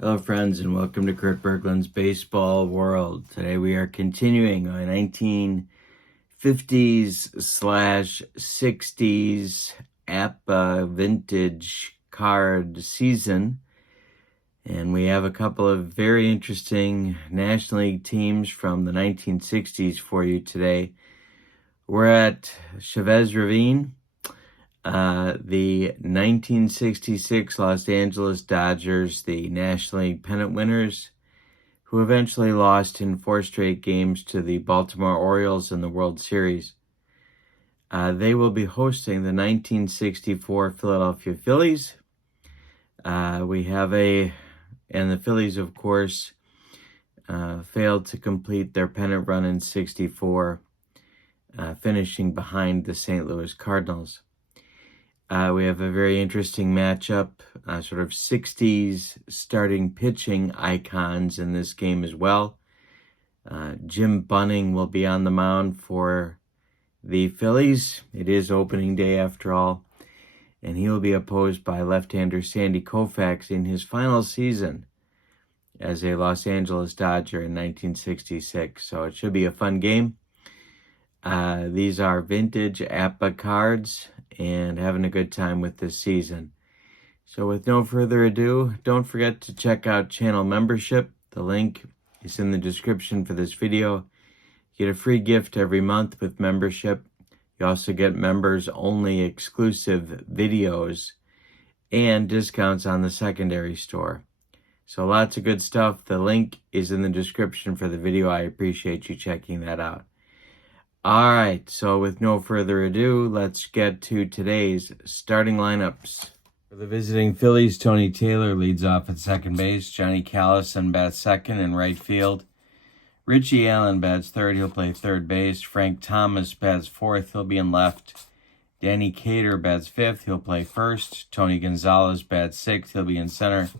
Hello friends and welcome to Kurt Berglund's Baseball World. Today we are continuing our 1950s/60s APBA vintage card season. And we have a couple of very interesting National League teams from the 1960s for you today. We're at Chavez Ravine. The 1966 Los Angeles Dodgers, the National League pennant winners, who eventually lost in 4 straight games to the Baltimore Orioles in the World Series. They will be hosting the 1964 Philadelphia Phillies. And the Phillies, of course, failed to complete their pennant run in 64, finishing behind the St. Louis Cardinals. We have a very interesting matchup, sort of 60s starting pitching icons in this game as well. Jim Bunning will be on the mound for the Phillies. It is opening day after all, and he will be opposed by left-hander Sandy Koufax in his final season as a Los Angeles Dodger in 1966. So it should be a fun game. These are vintage APBA cards and having a good time with this season. So with no further ado, don't forget to check out channel membership. The link is in the description for this video. You get a free gift every month with membership. You also get members-only exclusive videos and discounts on the secondary store. So lots of good stuff. The link is in the description for the video. I appreciate you checking that out. All right, so with no further ado, let's get to today's starting lineups. For the visiting Phillies, Tony Taylor leads off at second base. Johnny Callison bats second in right field. Richie Allen bats third. He'll play third base. Frank Thomas bats fourth. He'll be in left. Danny Cater bats fifth. He'll play first. Tony Gonzalez bats sixth. He'll be in center.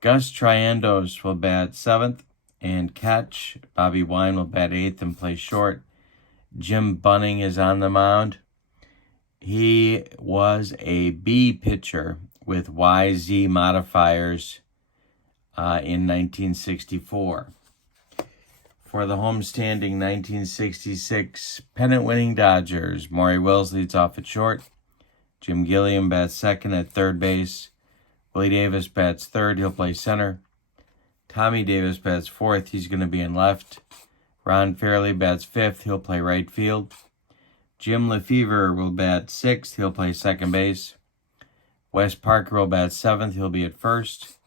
Gus Triandos will bat seventh and catch. Bobby Wine will bat eighth and play short. Jim Bunning is on the mound. He was a B pitcher with YZ modifiers in 1964. For the homestanding 1966 pennant-winning Dodgers, Maury Wills leads off at short. Jim Gilliam bats second at third base. Willie Davis bats third. He'll play center. Tommy Davis bats fourth. He's going to be in left. Ron Fairley bats fifth. He'll play right field. Jim Lefevre will bat sixth. He'll play second base. Wes Parker will bat seventh. He'll be at first.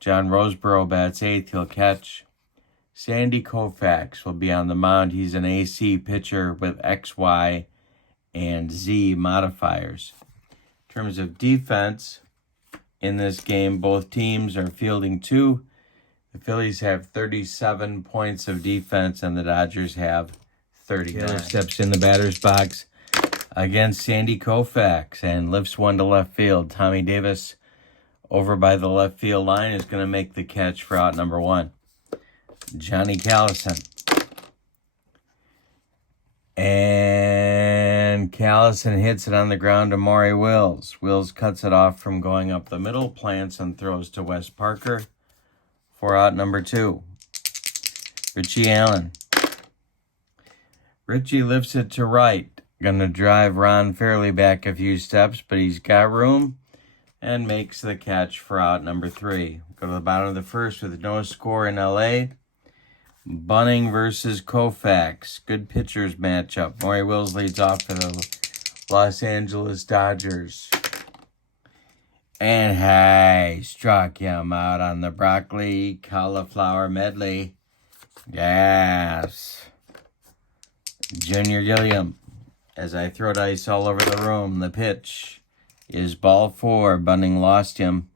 John Roseborough bats eighth. He'll catch. Sandy Koufax will be on the mound. He's an AC pitcher with X, Y, and Z modifiers. In terms of defense, in this game, both teams are fielding two. The Phillies have 37 points of defense, and the Dodgers have 39. Taylor steps in the batter's box against Sandy Koufax and lifts one to left field. Tommy Davis over by the left field line is going to make the catch for out number one. Johnny Callison. And Callison hits it on the ground to Maury Wills. Wills cuts it off from going up the middle, plants and throws to Wes Parker for out number two. Richie Allen. Richie lifts it to right. Going to drive Ron Fairley back a few steps, but he's got room and makes the catch for out number three. Go to the bottom of the first with no score in LA. Bunning versus Koufax. Good pitchers matchup. Maury Wills leads off for the Los Angeles Dodgers. And hey, struck him out on the broccoli cauliflower medley. Yes. Junior Gilliam. As I throw dice all over the room, the pitch is ball four. Bunning lost him.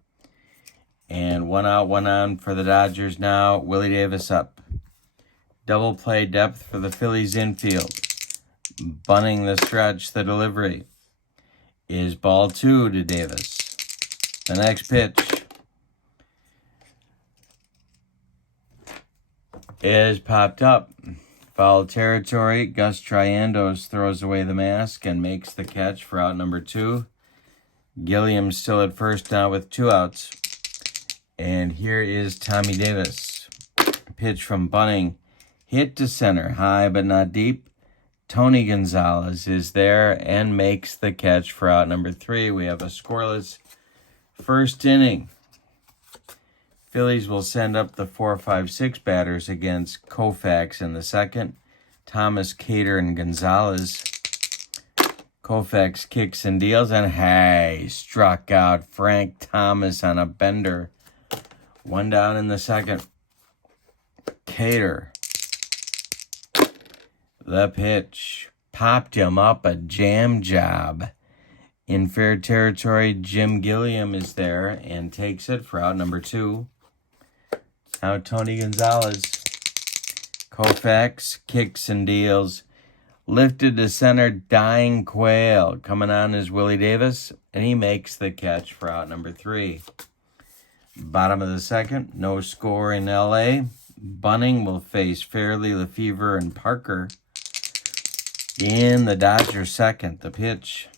And one out, one on for the Dodgers now. Willie Davis up. Double play depth for the Phillies infield. Bunning the stretch, the delivery is ball two to Davis. The next pitch is popped up. Foul territory. Gus Triandos throws away the mask and makes the catch for out number two. Gilliam still at first now with 2 outs. And here is Tommy Davis. Pitch from Bunning. Hit to center, high but not deep. Tony Gonzalez is there and makes the catch for out number 3. We have a scoreless first inning. Phillies will send up the 4, 5, 6 batters against Koufax in the second. Thomas, Cater, and Gonzalez. Koufax kicks and deals, and hey, struck out Frank Thomas on a bender. 1 down in the second. Cater. The pitch. Popped him up a jam job. In fair territory, Jim Gilliam is there and takes it for out number 2. Now Tony Gonzalez. Koufax kicks and deals. Lifted to center, Dying Quail. Coming on is Willie Davis, and he makes the catch for out number 3. Bottom of the second, no score in L.A. Bunning will face Fairley, Lefevre, and Parker. In the Dodgers second, the pitch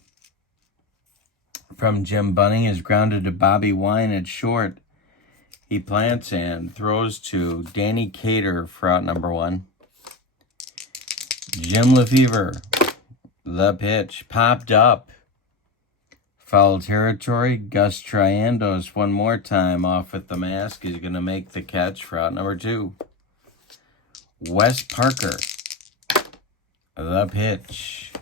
from Jim Bunning is grounded to Bobby Wine at short. He plants and throws to Danny Cater for out number 1. Jim Lefevre, the pitch, popped up. Foul territory, Gus Triandos one more time off with the mask. He's going to make the catch for out number 2. Wes Parker, the pitch.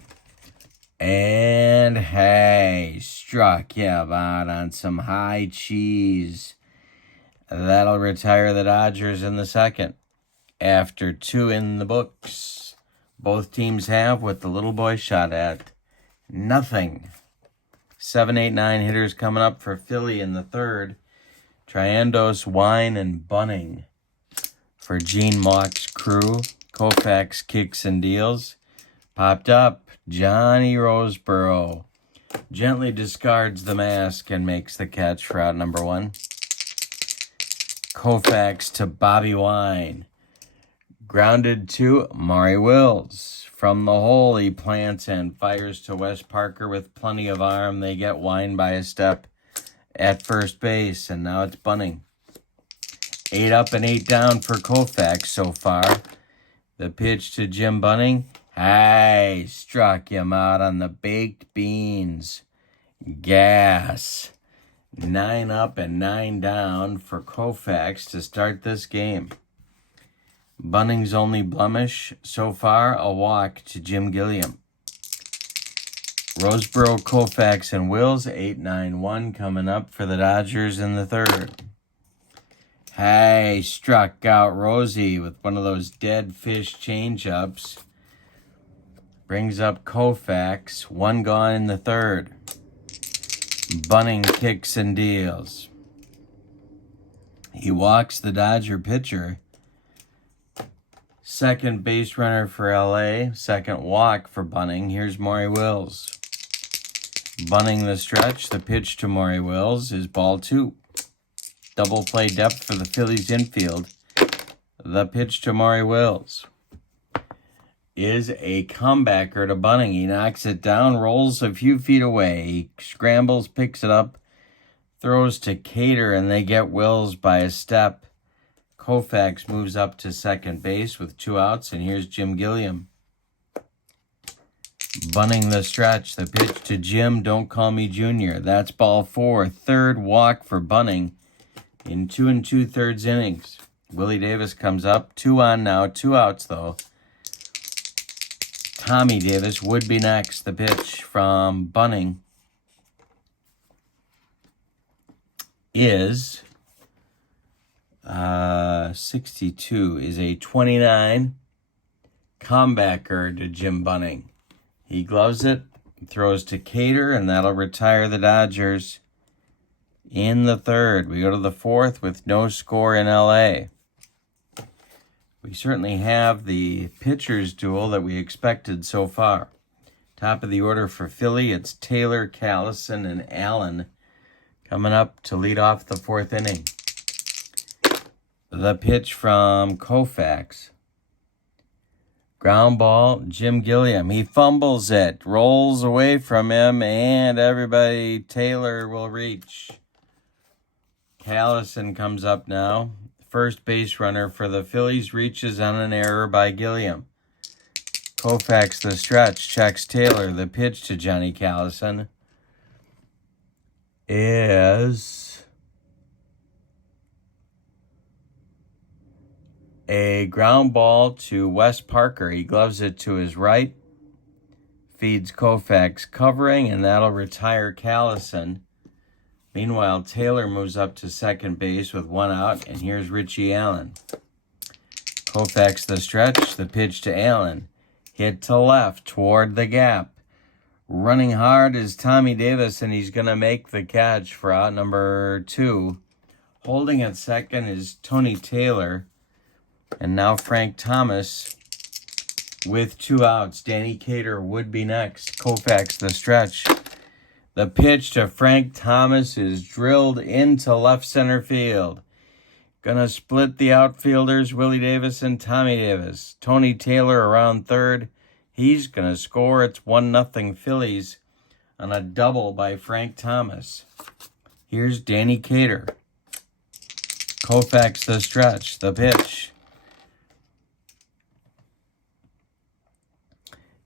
And hey, struck him out on some high cheese. That'll retire the Dodgers in the second. After 2 in the books, both teams have what the little boy shot at. Nothing. 7, 8, 9 hitters coming up for Philly in the third. Triandos, Wine, and Bunning. For Gene Mauch's crew, Koufax kicks and deals. Popped up, Johnny Roseboro gently discards the mask and makes the catch for out number 1. Koufax to Bobby Wine. Grounded to Maury Wills. From the hole, he plants and fires to Wes Parker with plenty of arm. They get Wine by a step at first base, and now it's Bunning. 8 up and 8 down for Koufax so far. The pitch to Jim Bunning. Hey, struck him out on the baked beans. Gas. 9 up and 9 down for Koufax to start this game. Bunning's only blemish so far, a walk to Jim Gilliam. Roseboro, Koufax, and Wills, 8-9-1 coming up for the Dodgers in the third. Hey, struck out Rosie with one of those dead fish changeups. Brings up Koufax, 1 gone in the third. Bunning kicks and deals. He walks the Dodger pitcher. Second base runner for L.A. Second walk for Bunning. Here's Maury Wills. Bunning the stretch. The pitch to Maury Wills is ball 2. Double play depth for the Phillies infield. The pitch to Maury Wills is a comebacker to Bunning. He knocks it down, rolls a few feet away. He scrambles, picks it up, throws to Cater, and they get Wills by a step. Koufax moves up to second base with 2 outs, and here's Jim Gilliam. Bunning the stretch. The pitch to Jim, don't call me Junior. That's ball 4. Third walk for Bunning in 2 2/3 innings. Willie Davis comes up. 2 on now, 2 outs though. Tommy Davis would be next. The pitch from Bunning is 62, is a 29 comebacker to Jim Bunning. He gloves it, throws to Cater, and that'll retire the Dodgers in the third. We go to the fourth with no score in L.A. We certainly have the pitchers duel that we expected so far. Top of the order for Philly, it's Taylor, Callison, and Allen coming up to lead off the fourth inning. The pitch from Koufax. Ground ball, Jim Gilliam. He fumbles it, rolls away from him, and everybody, Taylor will reach. Callison comes up now. First base runner for the Phillies reaches on an error by Gilliam. Koufax the stretch, checks Taylor. The pitch to Johnny Callison is a ground ball to Wes Parker. He gloves it to his right. Feeds Koufax covering, and that'll retire Callison. Meanwhile, Taylor moves up to second base with one out, and here's Richie Allen. Koufax the stretch, the pitch to Allen. Hit to left toward the gap. Running hard is Tommy Davis, and he's going to make the catch for out number 2. Holding at second is Tony Taylor. And now Frank Thomas with 2 outs. Danny Cater would be next. Koufax the stretch. The pitch to Frank Thomas is drilled into left center field. Gonna split the outfielders, Willie Davis and Tommy Davis. Tony Taylor around third. He's gonna score. It's 1-0 Phillies on a double by Frank Thomas. Here's Danny Cater. Koufax the stretch. The pitch.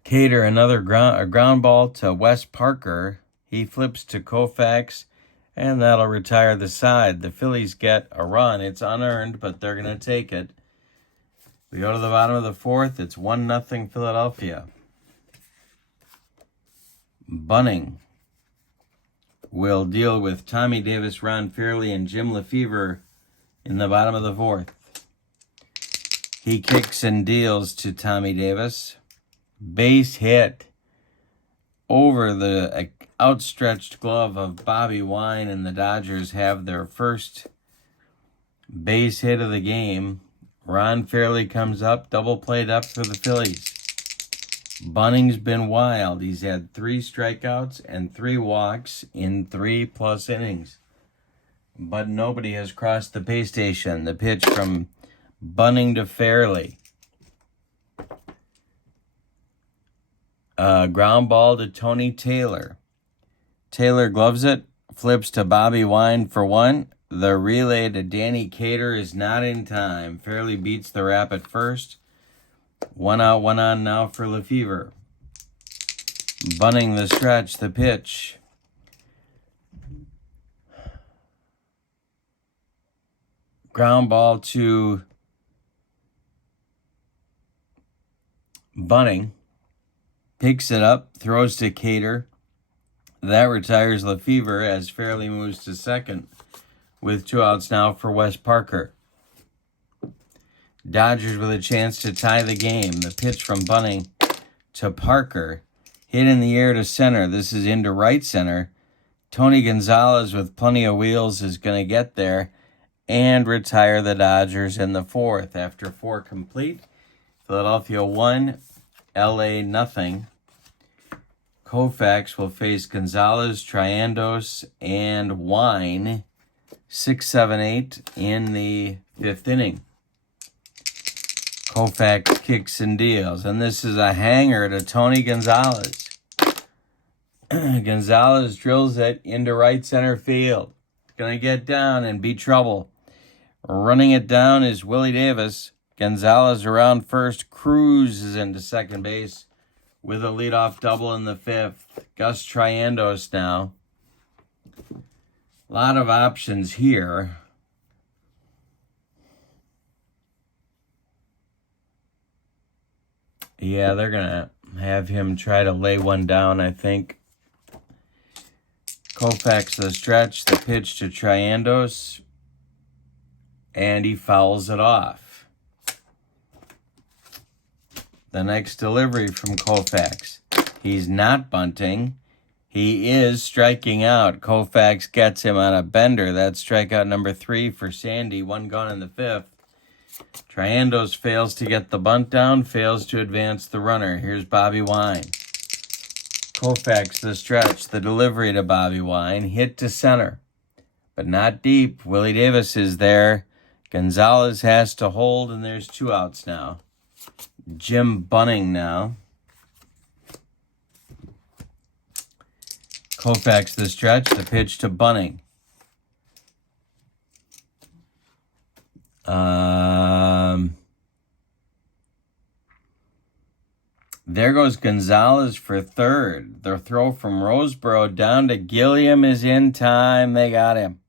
Cater, another ground ball to Wes Parker. He flips to Koufax, and that'll retire the side. The Phillies get a run. It's unearned, but they're going to take it. We go to the bottom of the 4th. It's 1-0 Philadelphia. Bunning will deal with Tommy Davis, Ron Fairley, and Jim Lefevre in the bottom of the 4th. He kicks and deals to Tommy Davis. Base hit over the outstretched glove of Bobby Wine, and the Dodgers have their first base hit of the game. Ron Fairley comes up, double played up for the Phillies. Bunning's been wild. He's had 3 strikeouts and 3 walks in 3+ innings. But nobody has crossed the pay station. The pitch from Bunning to Fairley. Ground ball to Tony Taylor. Taylor gloves it, flips to Bobby Wine for 1. The relay to Danny Cater is not in time. Fairley beats the rap at first. 1 out, 1 on now for Lefevre. Bunning the stretch, the pitch. Ground ball to Bunning. Picks it up, throws to Cater. That retires Lefevre as Fairley moves to second with 2 outs now for Wes Parker. Dodgers with a chance to tie the game. The pitch from Bunning to Parker. Hit in the air to center. This is into right center. Tony Gonzalez with plenty of wheels is going to get there and retire the Dodgers in the 4th. After 4 complete, Philadelphia 1, LA nothing. Koufax will face Gonzalez, Triandos, and Wine 6, 7, 8 in the 5th inning. Koufax kicks and deals, and this is a hanger to Tony Gonzalez. Gonzalez drills it into right center field. Going to get down and be trouble. Running it down is Willie Davis. Gonzalez around first, cruises into second base with a leadoff double in the 5th. Gus Triandos now. A lot of options here. Yeah, they're going to have him try to lay one down, I think. Koufax the stretch, the pitch to Triandos, and he fouls it off. The next delivery from Koufax. He's not bunting. He is striking out. Koufax gets him on a bender. That's strikeout number 3 for Sandy. 1 gone in the 5th. Triandos fails to get the bunt down, fails to advance the runner. Here's Bobby Wine. Koufax the stretch, the delivery to Bobby Wine. Hit to center, but not deep. Willie Davis is there. Gonzalez has to hold, and there's 2 outs now. Jim Bunning now. Koufax the stretch, the pitch to Bunning. There goes Gonzalez for third. The throw from Roseboro down to Gilliam is in time. They got him.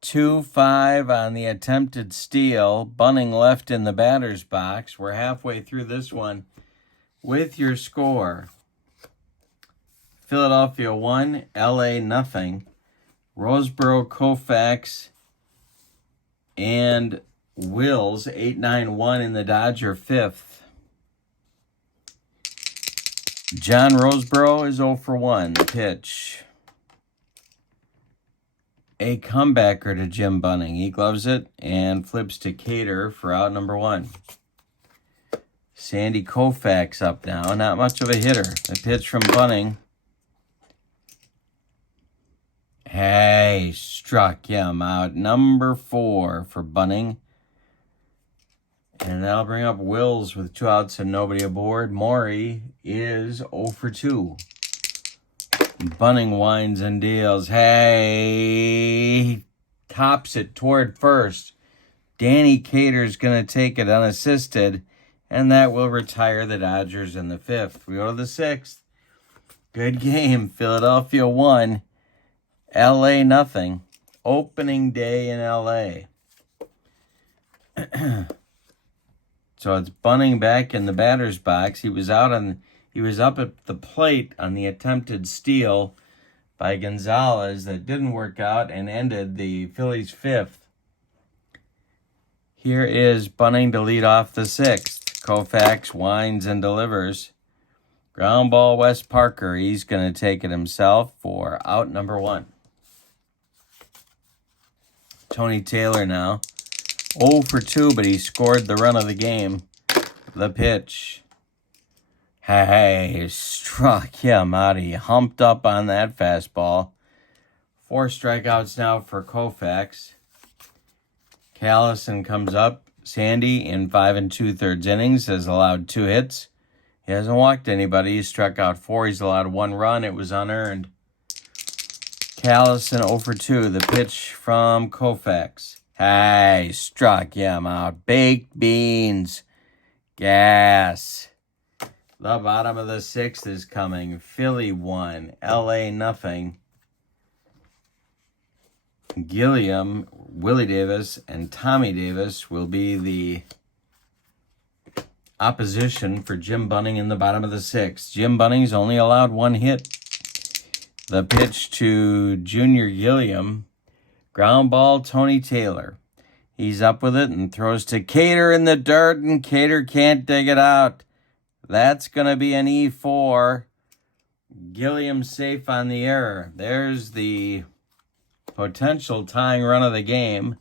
2-5 on the attempted steal. Bunning left in the batter's box. We're halfway through this one with your score. Philadelphia 1, LA nothing. Roseboro, Koufax, and Wills 8-9-1 in the Dodger fifth. John Roseboro is 0 for 1. The pitch. A comebacker to Jim Bunning. He gloves it and flips to Cater for out number 1. Sandy Koufax up now. Not much of a hitter. The pitch from Bunning. Hey, struck him out. Number 4 for Bunning. And that'll bring up Wills with 2 outs and nobody aboard. Maury is 0 for 2. Bunning winds and deals. Hey, tops it toward first. Danny Cater's going to take it unassisted, and that will retire the Dodgers in the 5th. We go to the 6th. Good game. Philadelphia 1, LA nothing. Opening day in LA. So it's Bunning back in the batter's box. He was up at the plate on the attempted steal by Gonzalez that didn't work out and ended the Phillies' 5th. Here is Bunning to lead off the 6th. Koufax winds and delivers. Ground ball, Wes Parker. He's going to take it himself for out number 1. Tony Taylor now. 0 for 2, but he scored the run of the game. The pitch. Hey, struck him out. He humped up on that fastball. 4 strikeouts now for Koufax. Callison comes up. Sandy in 5 2/3 innings has allowed 2 hits. He hasn't walked anybody. He struck out 4. He's allowed 1 run. It was unearned. Callison 0 for 2. The pitch from Koufax. Hey, struck him out. Baked beans. Gas. The bottom of the 6th is coming. Philly 1, LA nothing. Gilliam, Willie Davis, and Tommy Davis will be the opposition for Jim Bunning in the bottom of the 6th. Jim Bunning's only allowed 1 hit. The pitch to Junior Gilliam. Ground ball, Tony Taylor. He's up with it and throws to Cater in the dirt, and Cater can't dig it out. That's going to be an E4. Gilliam safe on the error. There's the potential tying run of the game.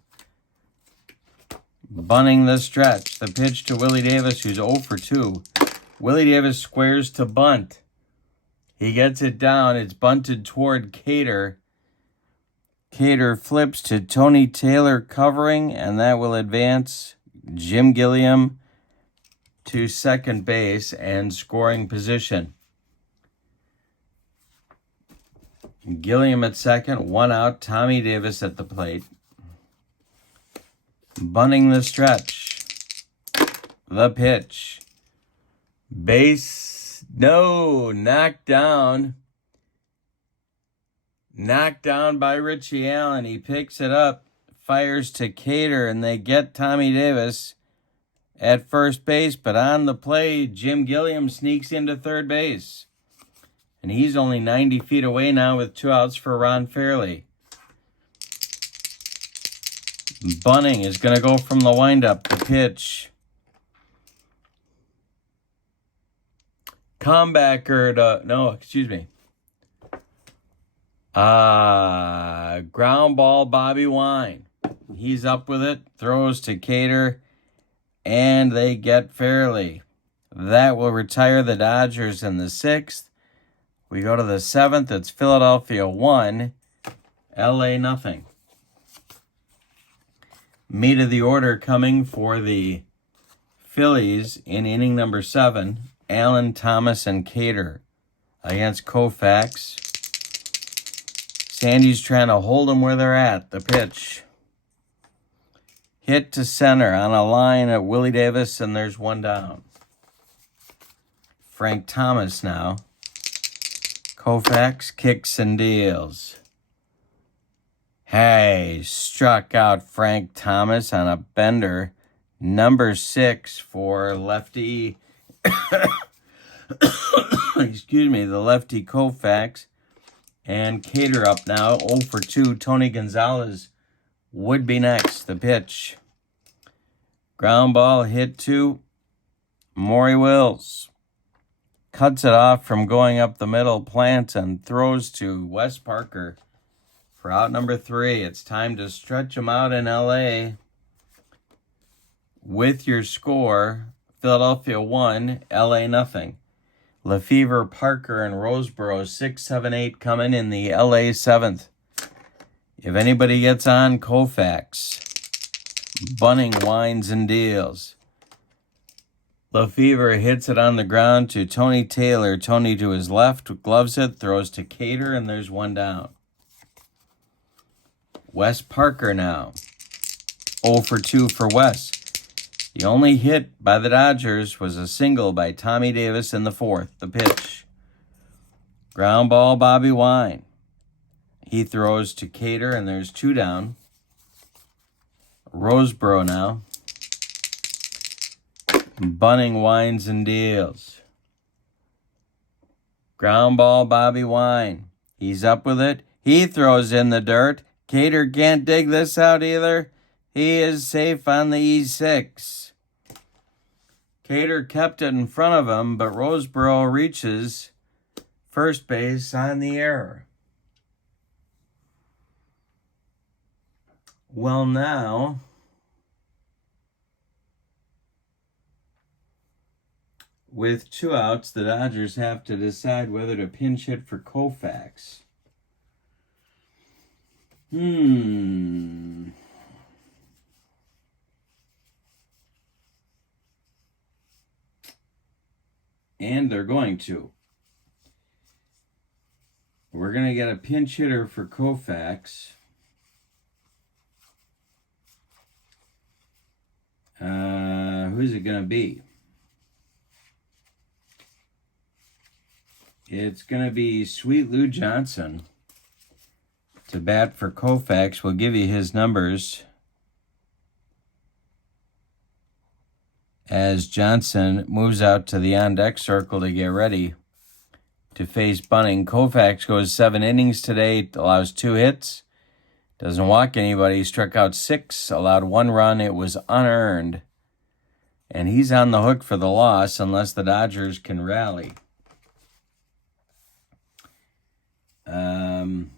Bunning the stretch. The pitch to Willie Davis, who's 0 for 2. Willie Davis squares to bunt. He gets it down. It's bunted toward Cater. Cater flips to Tony Taylor covering, and that will advance Jim Gilliam to second base and scoring position. Gilliam at second, 1 out. Tommy Davis at the plate. Bunning the stretch. The pitch. Base, no, knocked down. Knocked down by Richie Allen. He picks it up, fires to Cater, and they get Tommy Davis at first base. But on the play, Jim Gilliam sneaks into third base. And he's only 90 feet away now with 2 outs for Ron Fairley. Bunning is going to go from the windup. The pitch. Comebacker to, ground ball, Bobby Wine. He's up with it, throws to Cater, and they get Fairley. That will retire the Dodgers in the 6th. We go to the 7th. It's Philadelphia 1, LA nothing. Meat of the order coming for the Phillies in inning number 7. Allen, Thomas, and Cater against Koufax. Sandy's trying to hold them where they're at. The pitch. Hit to center on a line at Willie Davis, and there's one down. Frank Thomas now. Koufax kicks and deals. Hey, struck out Frank Thomas on a bender. Number 6 for lefty. Excuse me, the lefty Koufax. And Cater up now, 0 for 2. Tony Gonzalez would be next. The pitch. Ground ball hit to Maury Wills. Cuts it off from going up the middle, plants, and throws to Wes Parker for out number 3. It's time to stretch them out in L.A. with your score, Philadelphia 1, L.A. nothing. Lefevre, Parker, and Roseboro 6, 7, 8 coming in the L.A. 7th. If anybody gets on, Koufax. Bunning winds and deals. Lefevre hits it on the ground to Tony Taylor. Tony to his left, gloves it, throws to Cater, and there's one down. Wes Parker now. 0 for 2 for Wes. The only hit by the Dodgers was a single by Tommy Davis in the 4th. The pitch. Ground ball, Bobby Wine. He throws to Cater, and there's 2 down. Roseboro now. Bunning winds and deals. Ground ball, Bobby Wine. He's up with it. He throws in the dirt. Cater can't dig this out either. He is safe on the E6. Cater kept it in front of him, but Roseboro reaches first base on the error. Well, now, with 2 outs, the Dodgers have to decide whether to pinch hit for Koufax. And they're going to. We're going to get a pinch hitter for Koufax. Who's it going to be? It's going to be Sweet Lou Johnson to bat for Koufax. We'll give you his numbers as Johnson moves out to the on-deck circle to get ready to face Bunning. Koufax goes 7 innings today, allows 2 hits, doesn't walk anybody, struck out 6, allowed 1 run. It was unearned. And he's on the hook for the loss unless the Dodgers can rally. In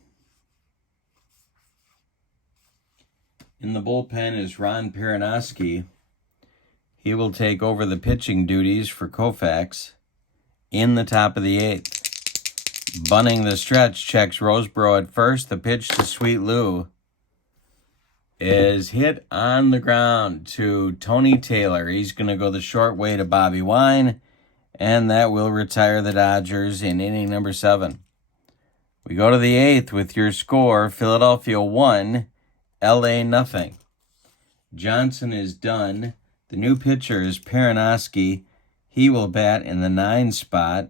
the bullpen is Ron Perinoski. He will take over the pitching duties for Koufax in the top of the 8th. Bunning the stretch, checks Roseboro at first. The pitch to Sweet Lou is hit on the ground to Tony Taylor. He's going to go the short way to Bobby Wine, and that will retire the Dodgers in inning number 7. We go to the 8th with your score, Philadelphia 1, L.A. nothing. Johnson is done. The new pitcher is Perinoski. He will bat in the 9 spot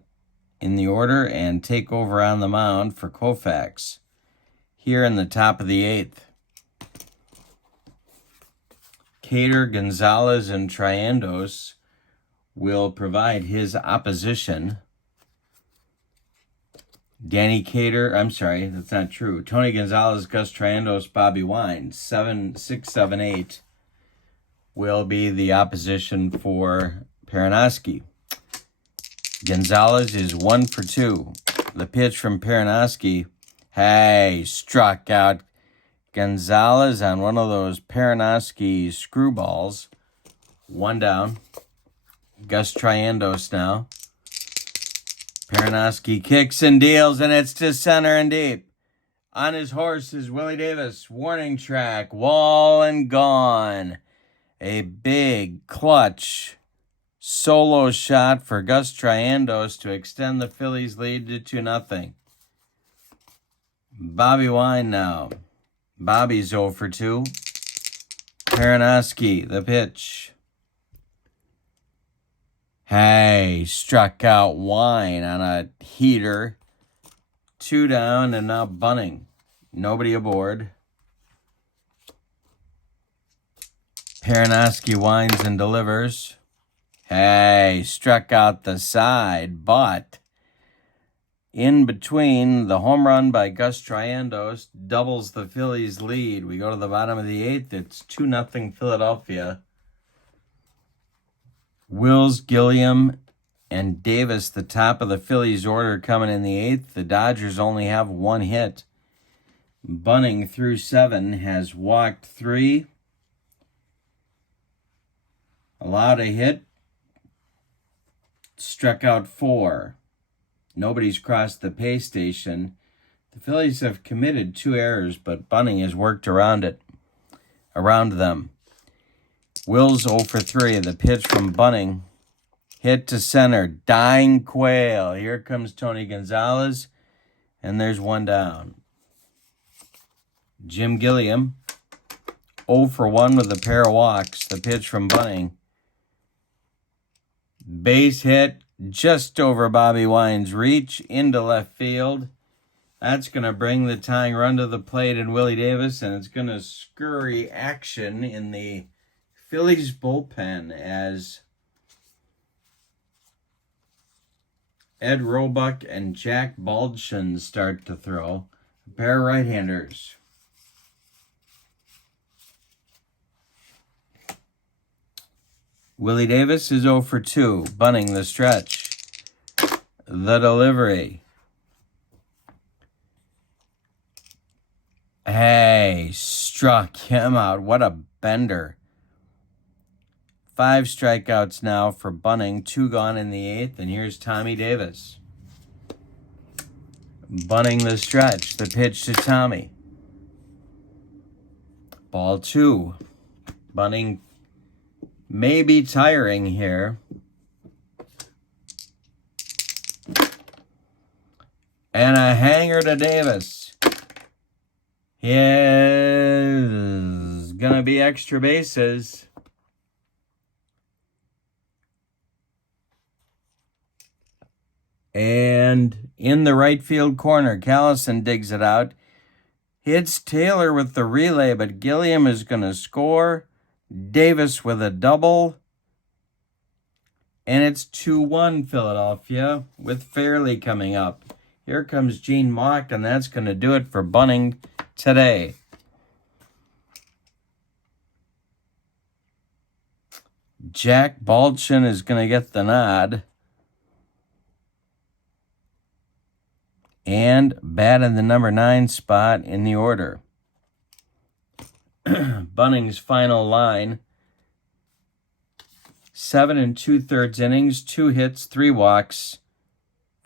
in the order and take over on the mound for Koufax here in the top of the 8th. Cater, Gonzalez, and Triandos will provide his opposition. Danny Cater, I'm sorry, that's not true. Tony Gonzalez, Gus Triandos, Bobby Wine, 7, 6, 7, 8 will be the opposition for Perinoski. Gonzalez is 1 for 2. The pitch from Perinoski, hey, struck out Gonzalez on one of those Perinoski screwballs. 1 down. Gus Triandos now. Perinoski kicks and deals, and it's to center and deep. On his horse is Willie Davis. Warning track, wall and gone. A big clutch solo shot for Gus Triandos to extend the Phillies' lead to 2-0. Bobby Wine now. Bobby's 0 for 2. Perinoski, the pitch. Hey, struck out Wine on a heater. 2 down, and now Bunning. Nobody aboard. Perinoski winds and delivers. Hey, struck out the side, but in between, the home run by Gus Triandos doubles the Phillies' lead. We go to the bottom of the 8th. It's 2-0 Philadelphia. Wills, Gilliam, and Davis, the top of the Phillies order, coming in the 8th. The Dodgers only have 1 hit. Bunning through 7 has walked 3. Allowed a hit. Struck out 4. Nobody's crossed the pay station. The Phillies have committed 2 errors, but Bunning has worked around them. Wills 0 for 3. The pitch from Bunning. Hit to center. Dying Quail. Here comes Tony Gonzalez. And there's 1 down. Jim Gilliam 0 for 1 with a pair of walks. The pitch from Bunning. Base hit just over Bobby Wine's reach into left field. That's going to bring the tying run to the plate in Willie Davis, and it's going to scurry action in the Phillies bullpen as Ed Roebuck and Jack Baldwin start to throw. A pair of right-handers. Willie Davis is 0 for 2. Bunning the stretch. The delivery. Hey, struck him out. What a bender. 5 strikeouts now for Bunning. 2 gone in the 8th. And here's Tommy Davis. Bunning the stretch. The pitch to Tommy. Ball 2. Bunning may be tiring here. And a hanger to Davis. He is going to be extra bases. And in the right field corner, Callison digs it out. Hits Taylor with the relay, but Gilliam is going to score. Davis with a double. And it's 2-1 Philadelphia with Fairley coming up. Here comes Gene Mauch, and that's going to do it for Bunning today. Jack Baldwin is going to get the nod. And bat in the number 9 spot in the order. Bunning's final line. 7 2/3 innings, 2 hits, 3 walks,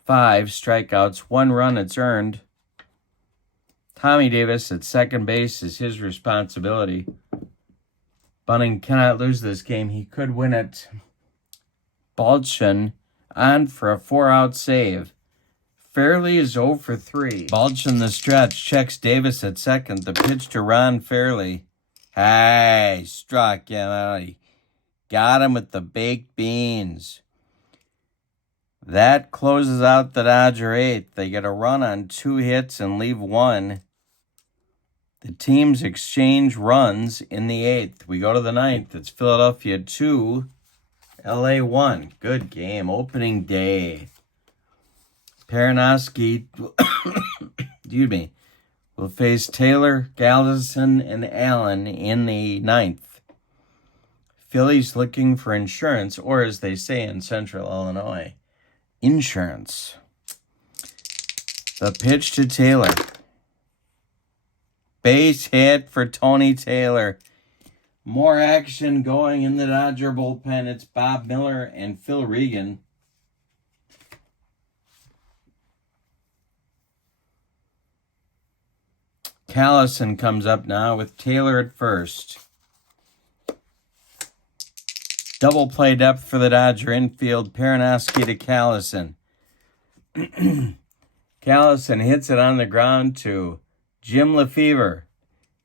5 strikeouts, 1 run it's earned. Tommy Davis at second base is his responsibility. Bunning cannot lose this game. He could win it. Baldwin on for a 4-out save. Fairley is 0 for 3. Baldwin the stretch, checks Davis at second. The pitch to Ron Fairley. Hey, struck him out. He got him with the baked beans. That closes out the Dodger 8th. They get a run on 2 hits and leave 1. The teams exchange runs in the 8th. We go to the 9th. It's Philadelphia 2, LA 1. Good game. Opening day. Perinoski, excuse me, will face Taylor, Gallison, and Allen in the 9th. Phillies looking for insurance, or as they say in Central Illinois, insurance. The pitch to Taylor. Base hit for Tony Taylor. More action going in the Dodger bullpen. It's Bob Miller and Phil Regan. Callison comes up now with Taylor at first. Double play depth for the Dodger infield. Perinoski to Callison. Callison hits it on the ground to Jim Lefevre.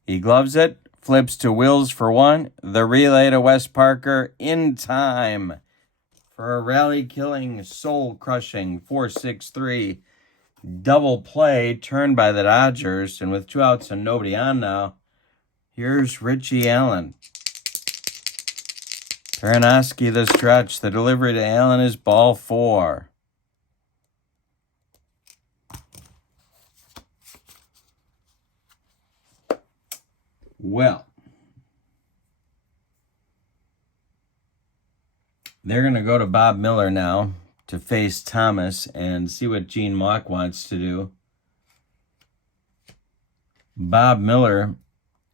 He gloves it Flips to Wills for one. The relay to Wes Parker in time for a rally-killing, soul-crushing 4-6-3 double play turned by the Dodgers. And with 2 outs and nobody on now, here's Richie Allen. Perinoski the stretch. The delivery to Allen is ball 4. Well, they're going to go to Bob Miller now to face Thomas and see what Gene Mauch wants to do. Bob Miller,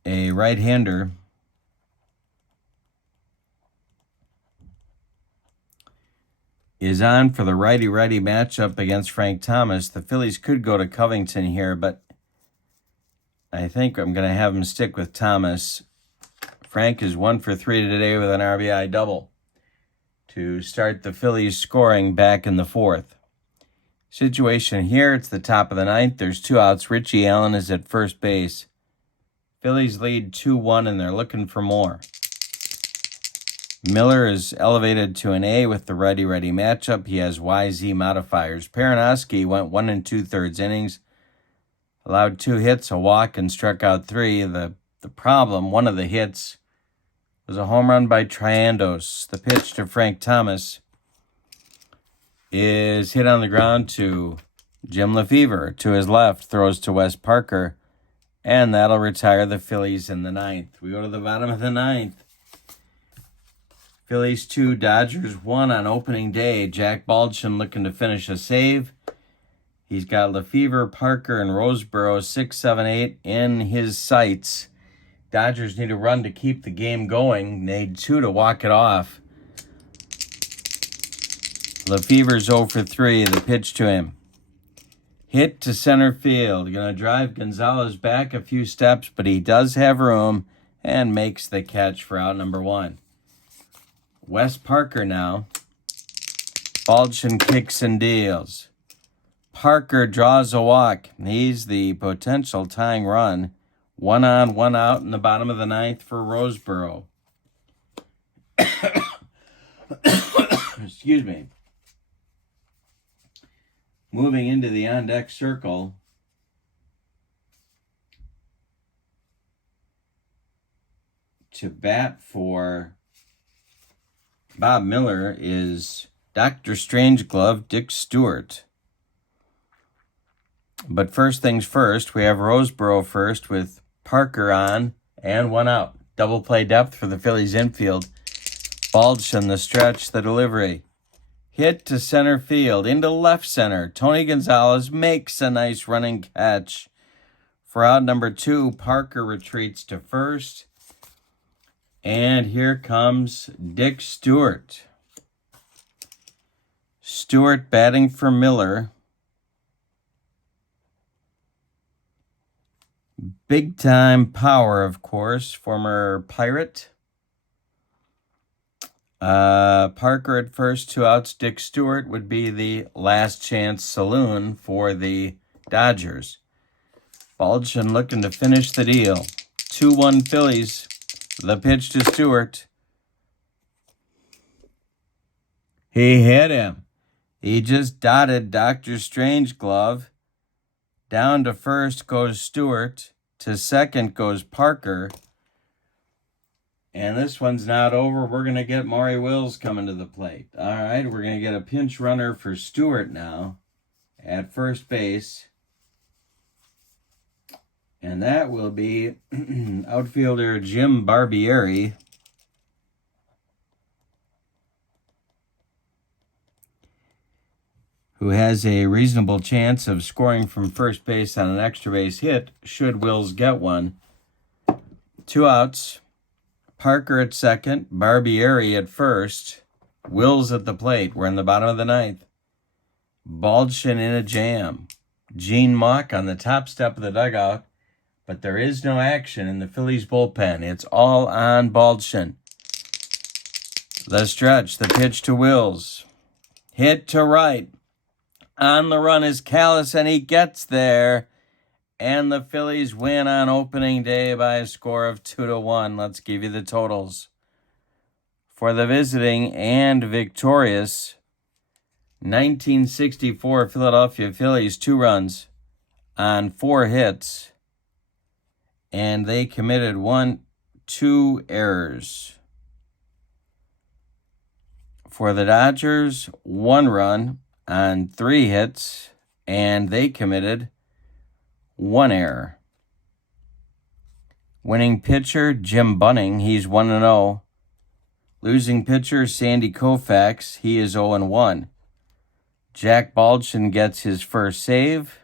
a right-hander, is on for the righty-righty matchup against Frank Thomas. The Phillies could go to Covington here, but I think I'm going to have him stick with Thomas. Frank is 1 for 3 today with an RBI double to start the Phillies scoring back in the 4th. Situation here, it's the top of the 9th. There's 2 outs. Richie Allen is at first base. Phillies lead 2-1, and they're looking for more. Miller is elevated to an A with the righty-righty matchup. He has YZ modifiers. Perinoski went 1 2/3 innings, allowed 2 hits, a walk, and struck out 3. The problem, one of the hits, was a home run by Triandos. The pitch to Frank Thomas is hit on the ground to Jim Lefevre. To his left, throws to Wes Parker, and that'll retire the Phillies in the 9th. We go to the bottom of the 9th. Phillies 2, Dodgers 1 on opening day. Jack Baldwin looking to finish a save. He's got Lefevre, Parker, and Roseboro 6, 7, 8 in his sights. Dodgers need a run to keep the game going. Need 2 to walk it off. Lefevre's 0 for 3. The pitch to him. Hit to center field. Going to drive Gonzalez back a few steps, but he does have room and makes the catch for out number 1. Wes Parker now. Baldwin kicks and deals. Parker draws a walk. He's the potential tying run. 1 on, 1 out in the bottom of the 9th for Roseboro. Excuse me. Moving into the on-deck circle, to bat for Bob Miller is Dr. Strangeglove, Dick Stewart. But first things first, we have Roseboro first with Parker on and 1 out. Double play depth for the Phillies infield. Baldwin the stretch, the delivery. Hit to center field, into left center. Tony Gonzalez makes a nice running catch. For out number 2, Parker retreats to first. And here comes Dick Stewart. Stewart batting for Miller. Big time power, of course, former Pirate. Parker at first, 2 outs. Dick Stewart would be the last chance saloon for the Dodgers. Baldwin looking to finish the deal. 2-1 Phillies. The pitch to Stewart. He hit him. He just dotted Dr. Strangeglove. Down to first goes Stewart. To second goes Parker. And this one's not over. We're going to get Maury Wills coming to the plate. All right, we're going to get a pinch runner for Stewart now at first base. And that will be outfielder Jim Barbieri. Who has a reasonable chance of scoring from first base on an extra base hit, should Wills get one. 2 outs. Parker at second, Barbieri at first, Wills at the plate. We're in the bottom of the 9th. Baldwin in a jam. Gene Mauch on the top step of the dugout, but there is no action in the Phillies bullpen. It's all on Baldwin. The stretch, the pitch to Wills. Hit to right. On the run is Callis, and he gets there. And the Phillies win on opening day by a score of 2-1. Let's give you the totals. For the visiting and victorious 1964 Philadelphia Phillies, 2 runs on 4 hits. And they committed 2 errors. For the Dodgers, 1 run on 3 hits, and they committed 1 error. Winning pitcher, Jim Bunning, he's 1-0. Losing pitcher, Sandy Koufax, he is 0-1. Jack Baldwin gets his first save.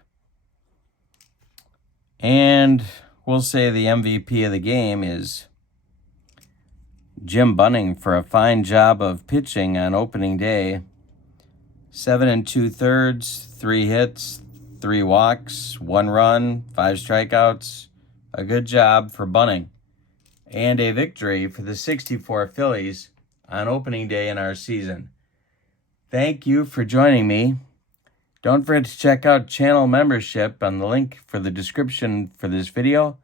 And we'll say the MVP of the game is Jim Bunning for a fine job of pitching on opening day. 7 2/3, 3 hits, 3 walks, 1 run, 5 strikeouts. A good job for Bunning. And a victory for the 64 Phillies on opening day in our season. Thank you for joining me. Don't forget to check out channel membership on the link for the description for this video.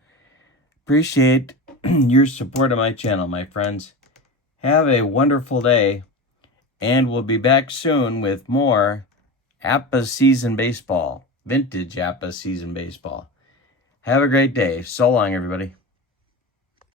Appreciate your support of my channel, my friends. Have a wonderful day, and we'll be back soon with more APBA season baseball, vintage APBA season baseball. Have a great day. So long, everybody.